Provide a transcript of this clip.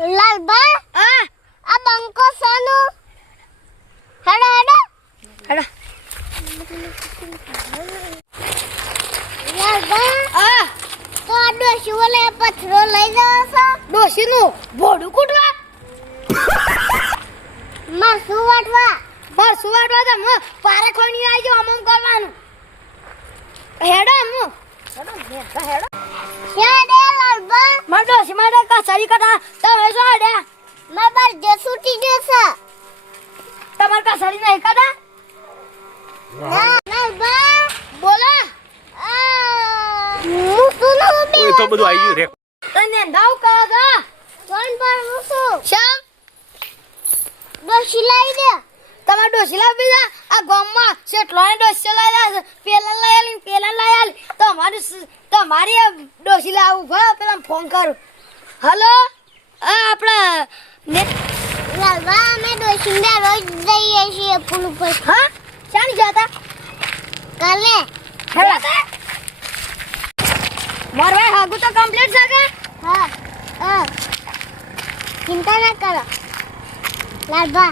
લાલબા આ બંકો સોનુ હેડો લાલબા તો આ ડોશી ઓલે પથરો લઈ જાવ છો ડોશી નું ભોડું કૂટવા માર સુવાટવા તો પારે ખોણી આવી જાવ અમમ કરવાનું હેડો હેડો ક્યાં દે લાલબા માર ડોશી માટે કસારી કટા તમે શું હેડ્યા માર બાર જે છૂટી જશે તમાર કસારી નહીં કટા ના લાલબા બોલો મુસુનો બે ઓય તો બધું આવી ગયું રે તને દાવ કાગા ફોન પર મુસુ શામ ડોશી લઈ દે તમાર ડોશી લાવી દે આ ગામમાં કેટલાય ડોશી લાવ્યા છે પેલા લાયા તમારી ડોશી લાવું ભા પેલા ફોન કરું હલો આપણા ને લાલબા અમે ડોશી ને રોજ જઈએ છીએ પુલ ઉપર હા ચાની જાતા કાલે હેડા માર ભાઈ હાગુ તો કમ્પ્લીટ છે કે હા ચિંતા ના કરો લાલબા